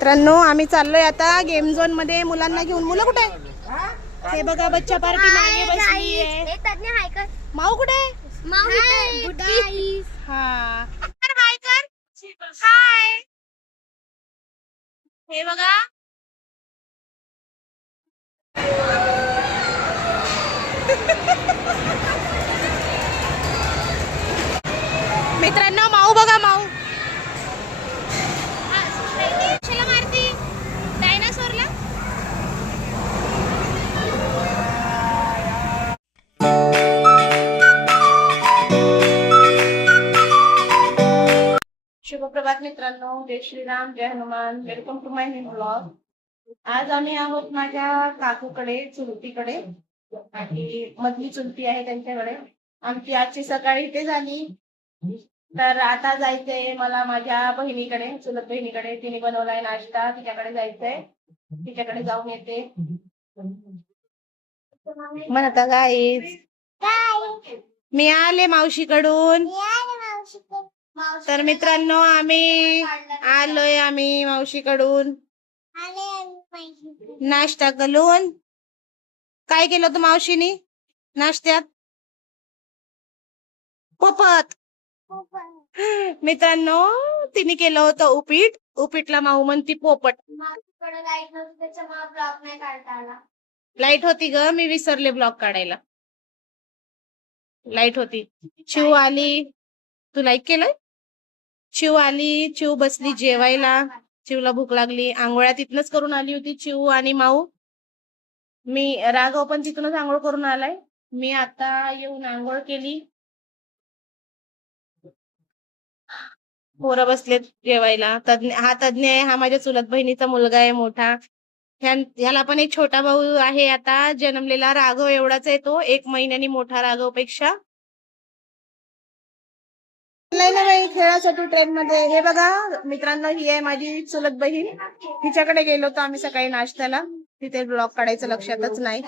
मित्रांनो आम्ही चाललोय आता गेम झोन मध्ये मुलांना घेऊन. मुलं कुठे आहे? हे बघा बच्चा पार्टी मागे बसली आहे. माऊ कुठे आहे? हा हाय कर. हाय. हे बघा मित्रांनो माऊ बघा माऊ कशाला मारती डायनासोरला. शुभप्रभात मित्रांनो. जय श्रीराम, जय Hanuman. Welcome to my new blog. आज आम्ही आहोत माझ्या काकूकडे, चुलतीकडे. आणि मधली चुलती आहे त्यांच्याकडे. आमची आजची सकाळी इथे झाली. तर आता जायचंय मला माझ्या बहिणीकडे, चुलत बहिणीकडे. तिने बनवलाय नाश्ता, तिच्याकडे जायचंय. तिच्याकडे जाऊन येते. म्हणता गाईज मी आले मावशीकडून. तर मित्रांनो आम्ही आम्ही मावशीकडून नाश्ता करून. काय केलं होतं मावशीनी नाश्त्यात? पोपट. मित्रांनो तिने केलं होतं उपीट. उपीटला माऊ म्हणती पोपट. लाईट होती ग, मी विसरले ब्लॉग काढायला. लाईट होती. चिव आली. तू लाईक केलंय? चिव आली. चिव बसली जेवायला. चिवला भूक लागली. आंघोळ्या तिथनच करून आली होती चिव आणि माऊ. मी राघव पण तिथूनच आंघोळ करून आलाय. मी आता येऊन आंघोळ केली. पोरं बसलेत जेवायला. हा तज्ञ आहे. हा माझ्या चुलत बहिणीचा मुलगा आहे मोठा. ह्याला पण एक छोटा भाऊ आहे आता जन्मलेला. राघव एवढाच आहे तो, 1 महिन्यानी मोठा राघव पेक्षा. नाही ना बाई खेळासाठी ट्रेन मध्ये. हे बघा मित्रांनो ही आहे माझी चुलत बहीण. तिच्याकडे गेलो होतो आम्ही सकाळी नाश्त्याला. तिथे ब्लॉग काढायचं लक्षातच नाही.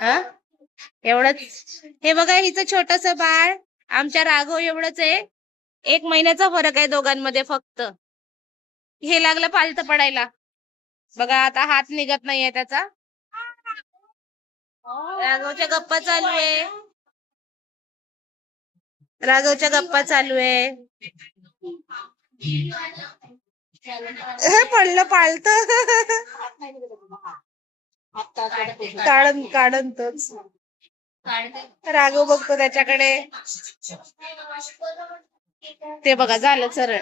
हा एवढंच. हे बघा हिचं छोटस बाळ आमच्या राघव एवढंच आहे. 1 महिन्याचा फरक आहे दोघांमध्ये फक्त. हे लागलं पालत पडायला. बघा आता हात निघत नाहीये त्याचा. राघवच्या गप्पा चालू आहे. राघवच्या गप्पा चालू आहे. हे पडलं पालत. काढन तोच. राघव बघतो त्याच्याकडे. ते बघा झालं सरळ.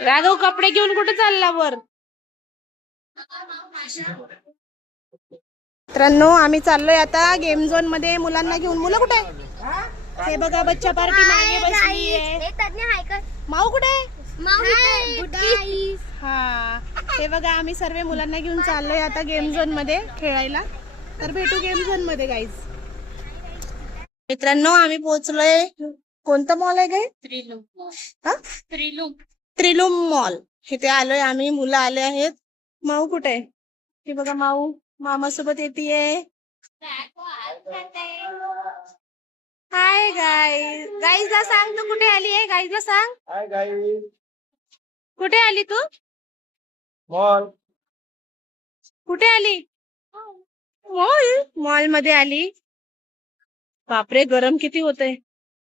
राघव कपडे घेऊन कुठे चालला वर? मित्रांनो आम्ही चाललोय आता गेम झोन मध्ये मुलांना घेऊन. मुलं कुठे आहे? हे बघा बच्चा पार्टी मागे बसली आहे. माऊ कुठे आहे? हा हे बघा आम्ही सर्व मुलांना घेऊन चाललोय आता गेम झोन मध्ये खेळायला. तर भेटू गेम झोन मध्ये गाईज. मित्रांनो आम्ही पोहोचलोय. कोणता मॉल आहे काय? त्रिलूम मॉल. इथे आलोय आम्ही. मुलं आले आहेत. माऊ कुठे आहे? हे बघा माऊ मामा सोबत येतीये. Hi guys. गाईजला सांग तू कुठे आली आहे. गाईजला सांग. Hi guys. कुठे आली तू? मॉल. कुठे आली? मॉल मध्ये आली. बापरे गरम किती होतंय.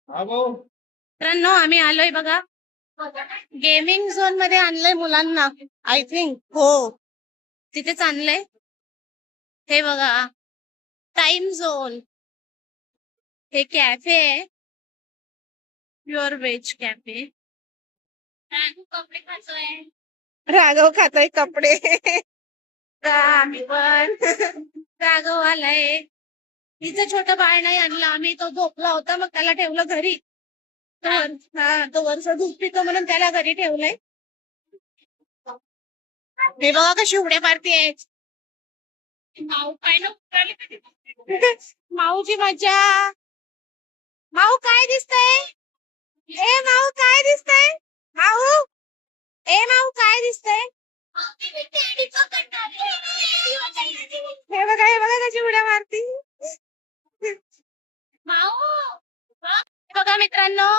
मित्रांनो आम्ही आलोय बघा गेमिंग झोन मध्ये. आणलंय मुलांना आय थिंक. हो तिथेच आणलंय. हे बघा टाइम झोन. हे कॅफे आहे. Pure veg cafe. कपडे खातोय. राघव खातोय कपडे. आम्ही पण. राघव आलाय. हिचं छोटं बाळ नाही आणलं आम्ही. तो झोपला होता मग त्याला ठेवलं घरी. तो वर्ष दूध पितो म्हणून त्याला घरी ठेवलंय. हे बघा कशी उड्या मारतीये. माऊची मजा. माऊ काय दिसतंय? ए माऊ काय दिसतंय? माऊ ए माऊ काय दिसतंय? हे बघा कशी उड्या मारती. बघा मित्रांनो,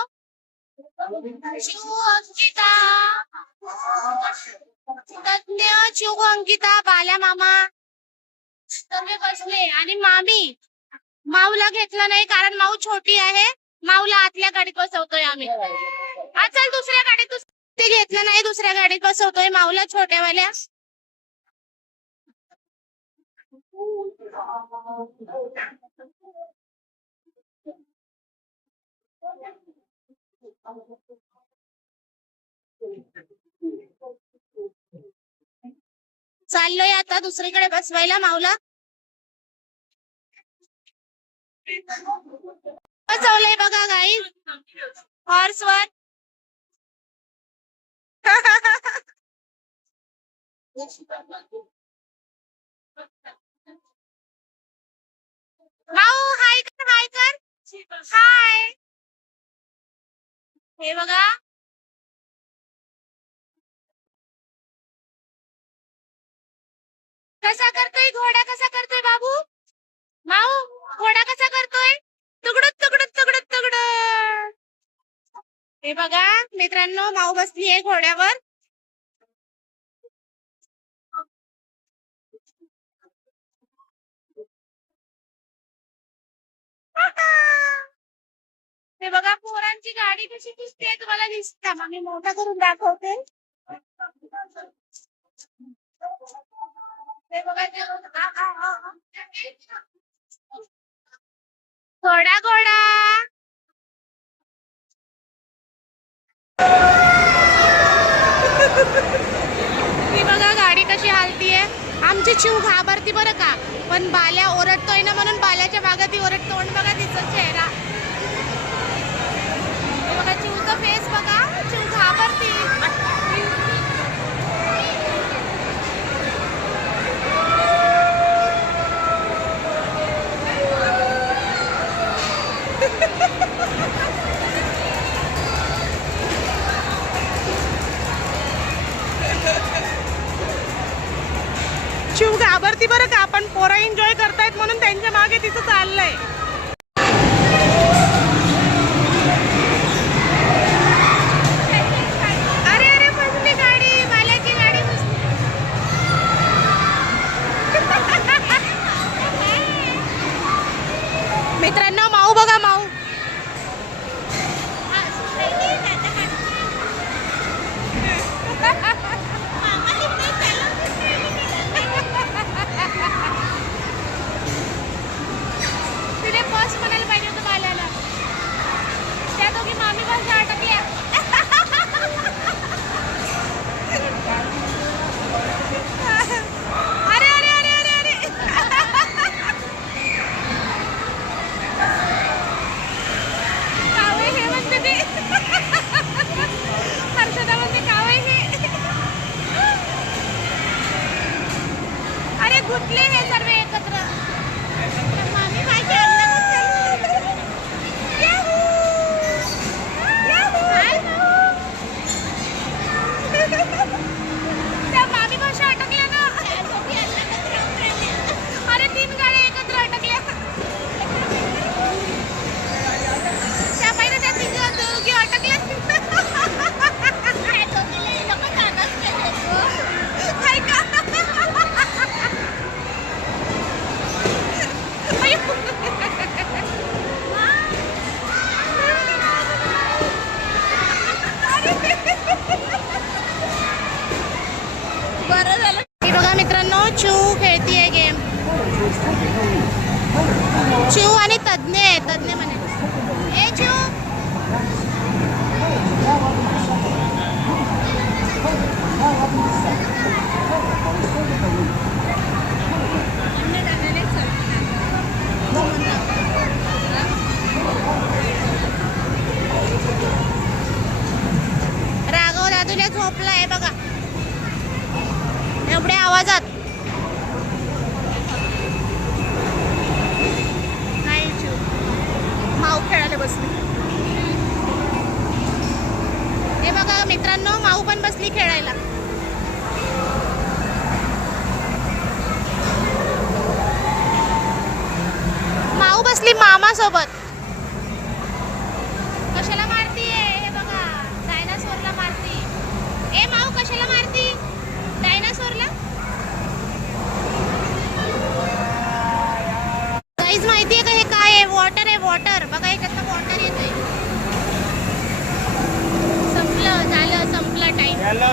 चिऊ, अंकिता, तज्ञ, चिऊ, अंकिता, बाल्या मामा तुम्ही बसले आणि मामी. माऊला घेतलं नाही कारण माऊ छोटी आहे. माऊला आतल्या गाडीत बसवतोय आम्ही. चल दुसऱ्या गाडीत. ते घेतलं नाही, दुसऱ्या गाडीत बसवतोय माऊला छोट्यावाल्या. चाललोय आता दुसरीकडे बसवायला माऊला. बसवलंय बघा गाईज हॉर्सवर. माऊ हाय कर, हाय कर, हाय. हे बघा कसा करतोय घोडा, कसा करतोय बाबू. माऊ घोडा कसा करतोय, तुकडत तुकडत तुकडत तुकडत. हे बघा मित्रांनो, माऊ बसली आहे घोड्यावर. हे बघा पोरांची गाडी कशी दिसते तुम्हाला. दिसता मग मी मोठा करून दाखवते. हे बघा घोडा घोडा. ही बघा गाडी कशी हालतीये. आमची चिऊ घाबरती बरं का, पण बाल्या ओरडतोय ना म्हणून बाल्याच्या भागात ती ओरड. तोंड बघा तिचं चेहरा. बघा चिऊचा फेस बघा, चिऊ घाबरती. चिऊ घाबरती बरं का, पण पोरं एन्जॉय करतायत म्हणून त्यांच्या मागे तिचं चाललंय. अरे अरे बसली गाडी, बाल्याची गाडी बसली. मित्रांनो माऊ बघा, माऊ तिने बस म्हणायला पाहिजे होतं बाल्याला. त्या दोघी मामी बस अटकल्या. अरे अरे अरे अरे अरे. कावळे हे म्हणते ते. हर्षदा म्हणते कावळे हे. अरे गुंतले हे सर्व एकत्र. मामी पाहिजे त्या मामी भाषा अटकल्या ना. अरे 3 गाड्या एकत्र अटकल्या. त्या पाहिजे त्या 3 दोघी अटकल्या. बरं झालं. बघा मित्रांनो, चिऊ खेळतीये गेम. चिऊ आणि तज्ञ आहे. तज्ञ म्हणे ए चिऊ. राघव दादूला झोपलाय बघा एवढ्या आवाजात. नाही चिऊ, माऊ खेळायला बसली. हे बघा मित्रांनो, माऊ पण बसली खेळायला. माऊ बसली मामा सोबत.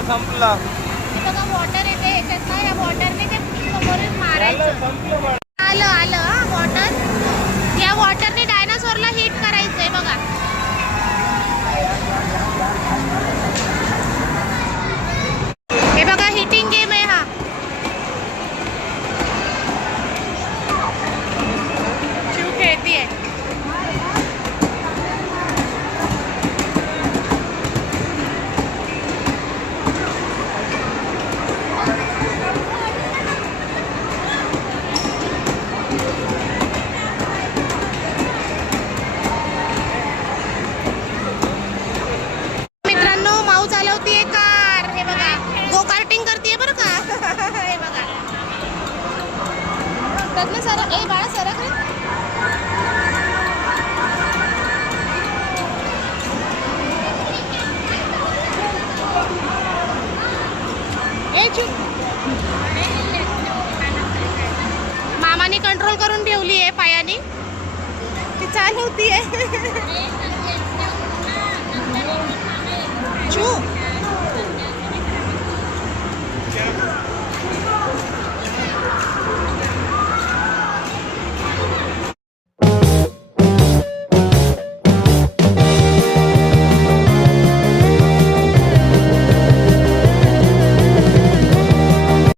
संपला. हे बघा वॉटर येते याच्यात ना, या वॉटरने ते समोरून मारायचं. आलं आलं हा वॉटर. या वॉटरने डायनासोरला हिट करायचंय बघा. हे बघा हिटिंग गेम आहे हा. शिव खेळतीये. मित्रांनो माऊ चालवतीये कार. हे बघा गो कार्टिंग करतीये बरं का. हे बघा त्यातनं सर ए बाळा सरक रे. ए चुप. मामाने कंट्रोल करून ठेवली आहे पायानी. ती चालवतीये. चू